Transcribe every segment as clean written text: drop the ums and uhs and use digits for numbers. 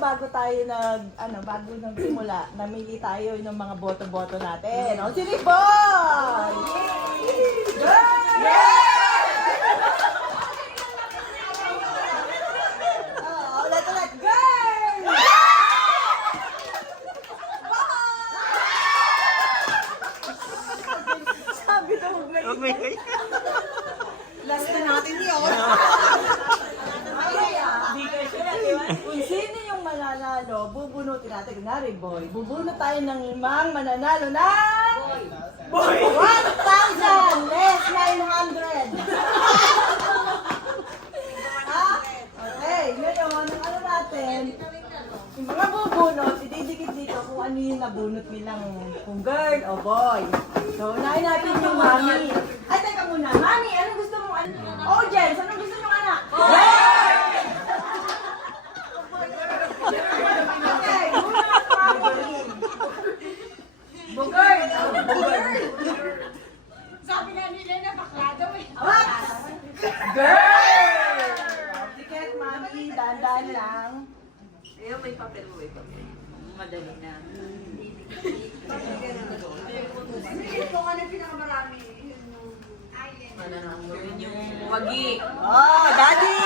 bago tayo bago nagsimula, namili tayo ng mga boto-boto natin. O, si Ribbon! Yeah! Ulit, girl! Sabi daw, Okay. last na natin yun. Kung sino yung mananalo, bubunutin natin. Kunwari, boy. Bubunot tayo ng 5 mananalo na... Boy! 1,000 less 900. Ha? Okay, ngayon, ang ano natin, yung mga bubunot, ididikit dito kung ano yung nabunot nilang kung girl o boy. So, unahin natin yung mami. Ay, teka muna. Mami, anong gusto mong anak? Oh, Jens, anong gusto mong anak? Okay, bunot mami. Bugirl. Sabi nga nila na bakla daw eh. What? Girl! Tiket, mami, dandan lang. Ayaw, may papel mo eh. Madali na. Kung ano yung pinakamarami, yun yung wagi. Oh, daddy!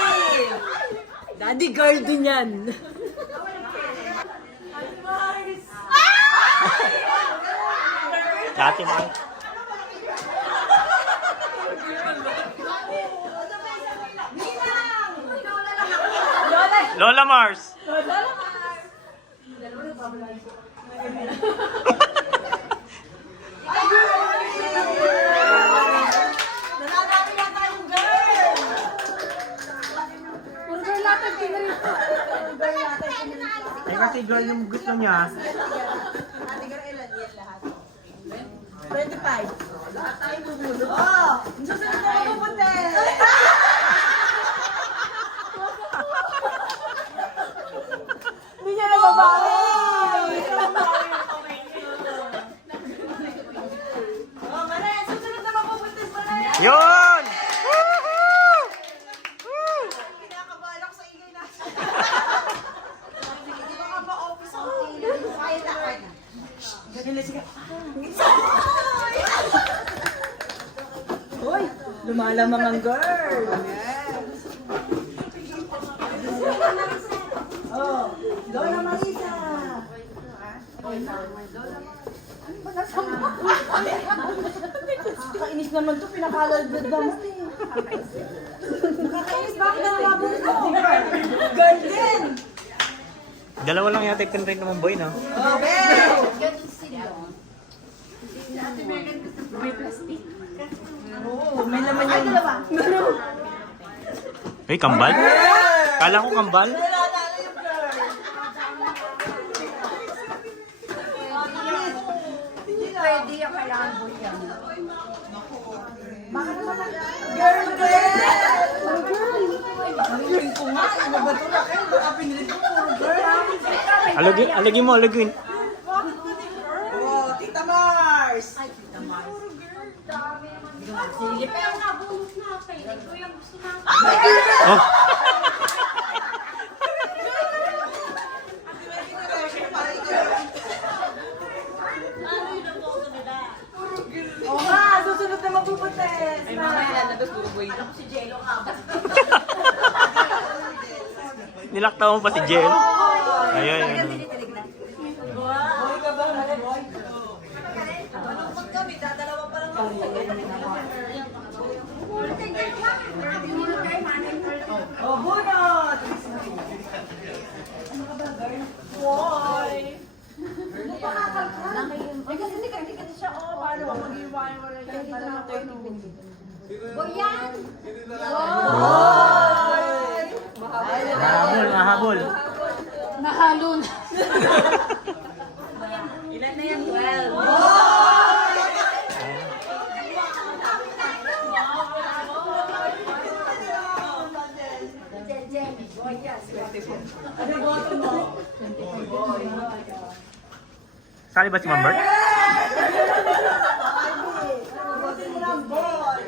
Daddy girl din yan. Dati mo. Lola Mars. Nananami lang tayong girl! Puro girl natin, pinarito. Girl natin, pinili. Ay kasi girl yung gusto niya. Ate girl, ilan yan lahat? 25. Lahat tayo bubulot. Oo! Ang susunod na mapupunti! Hindi niya na mabawi! Oh, Mare! Susunod na mapupuntis, Mare! Yun! Woohoo! Woo! Kinakabahan ako sa ingay natin. Hindi baka ma-office ako. Kaya na, kaya na. Ganun lang siya. Hoy! Lumalamang ang girl! Oh, Lola Marisa! Nakakainis naman to, pinakalagdag naman eh. Nakakainis, bakit na nababot ko? Girl din! Dalawa lang yata yung rin naman boy, no? Oh, Bel! May plastic. Oo, may laman yung... Ay, dalawa! Ay, kambal? Kala ko kambal. Wala na yung girl! Pwede yung kailangan mo yan. Girl din! Ang yun ko nga, ano ba ito na kayo? Baka pinilit ko puro girl! Alagin mo, alagin. Oh, Tita Mars! Sige pa yung nabunot na. Kailan ko yung gusto na. Oh, Oo nga, susunod na mapupuntes! Ay, mamaya na nabas bubuhay. Ako si Jello nga ba? nilaktaw mo pa si Jel. Ayun, ayun. Boy ka ba? Mali, boy? Malungkot kami, dadalawa pa lang kami. Oh, bunot! Ano ka ba, girl? Boy! Ano pa kakalkan? Ay, kasi hindi ka siya, oh, paano ako mag-iwanan mo rin yung parang 30 minutes. Boyan! Boy! Mahabol, mahabol. Nahalo na. Ilan na yan? 12. Ano boto mo? Sali ba si Ma'am Bert? Boto mo lang, boy!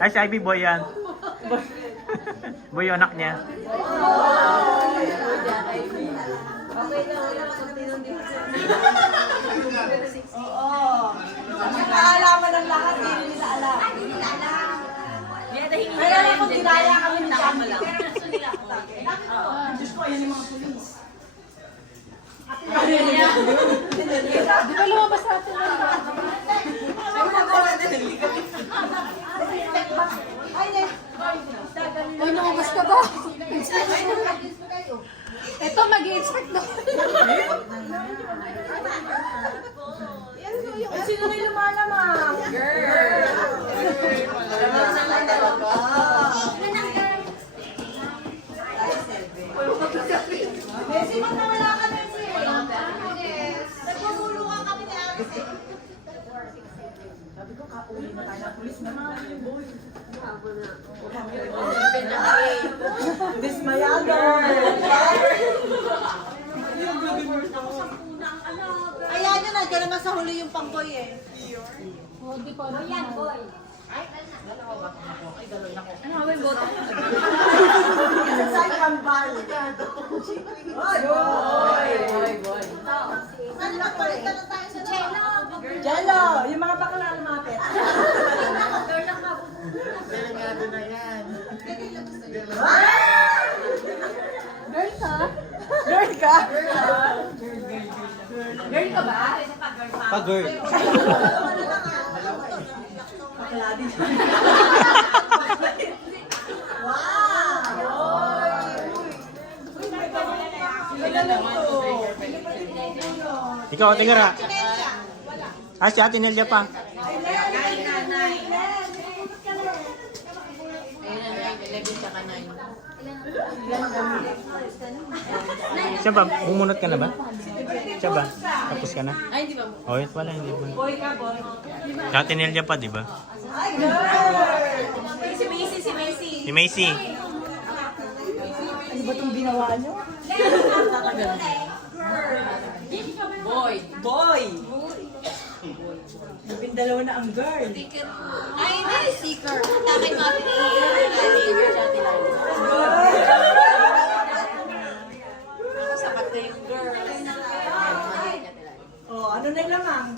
Ay, si Ivy boy yan. Boy yung anak niya. Oo. Ang kaalaman ng lahat, hindi nila alam. Pero alam ko, dinaya kami ni Shami. Diyos ko, yan yung mga pulis. Di ba lumabas natin ng Uy, lumabas ka ba? Ito, mag-i-check na. Ay, sino na yung lumalamang? Girl! Messi, ba't nawala ka, Messi? Nagpumulungan kami ni Ate. Sabi ko, kauli na tayo ng pulis na mga yung boy. Dismayado! Kaya nyo na, dyan naman sa huli yung pangboy eh. Oh, di pa. Ayan, boy. Sa kambal. Boy! Ano na pa rin? Tanong tayo sa Jello. Jello! Yung mga bakla na lumapit. Delikado na yan. Girl ka? Girl ka? Girl ka ba? Pag-girl. Bakla din. Ikaw, Ate Gara. Ah, si Ate Nelia pa. Siya ba? Bumunot ka na ba? Siya ba? Tapos ka na? Ay, hindi ba? Oh, wala, hindi ba? Boy ka, boy. Si Ate Nelia pa, di ba? Ay, girl! Si Macy. Ano ba itong ginawa nyo? Boy! Nabindalaw na ang girl. Ay, hindi. Sticker. Takay mo natin Sapat na yung girl. Oh, ano na yung lamang?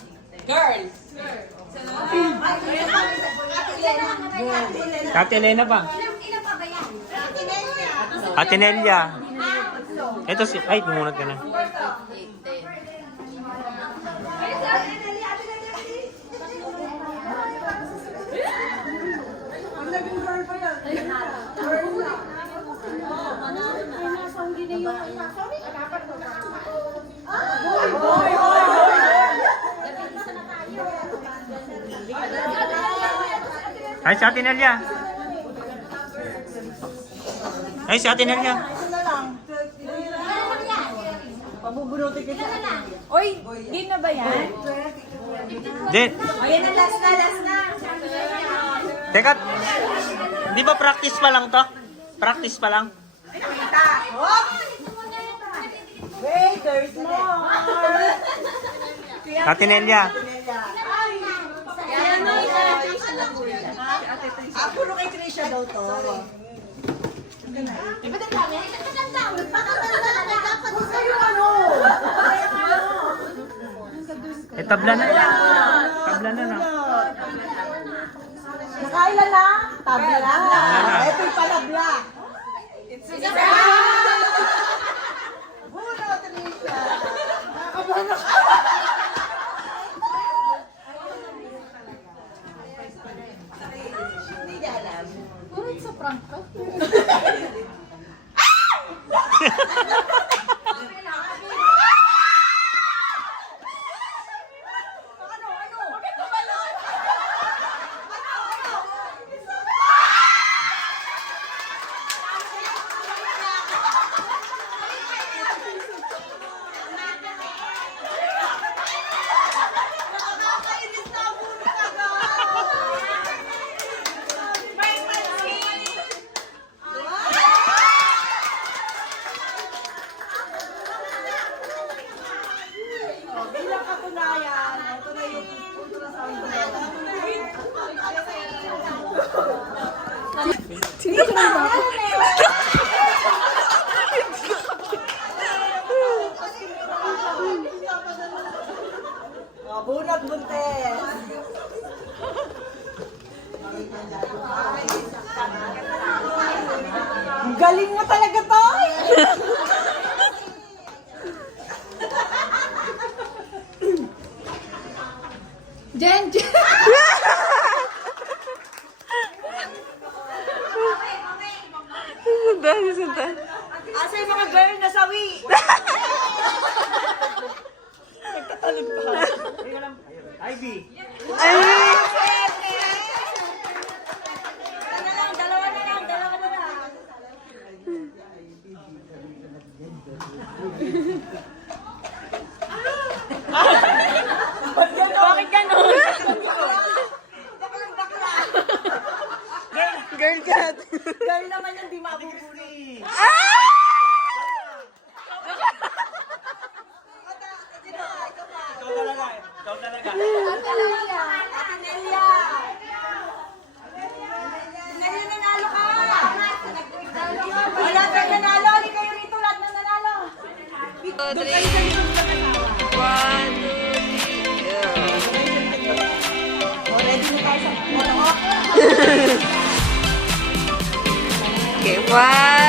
Si Ate Elena pa. Ilan pa ba yan? Ate Nelia. Ito si... Ay, bumunot ka na. Ang naging girl pa yan. Boy! Ay, si Ate Nelia. Ay, si Ate Nelia. Ito na lang. Pabubunutin kita. Oy, game na ba yan? Din. Ayan na, last na. Teka. Di ba practice pa lang to? Practice pa lang. Wait, there's more! Ate Nelia. Puro kay Trisha daw to. Eh, tabla na. Tabla na na. Nakailan na? Tabla na. Ito yung palabla. Buno, Trisha. Nakakabahan ako. Hindi niya alam. Uy, sa prank ka. contest. Ang galing mo talaga, Toy! Jen! Asa yung mga girl na sawi? Nagtatalog pa. Ivy! Dalawa na lang. Bakit ganun? Bakla. Girl cat. Girl naman yung di mabubuli. Ikaw talaga. Ate Nelia! Nelia, nanalo ka! Wala tayong nanalo. Hindi kayo rito. Lahat na nanalo. Doon kayo sa likod ng asawa. Oh, ready na tayo sa photo op? Okay, 1,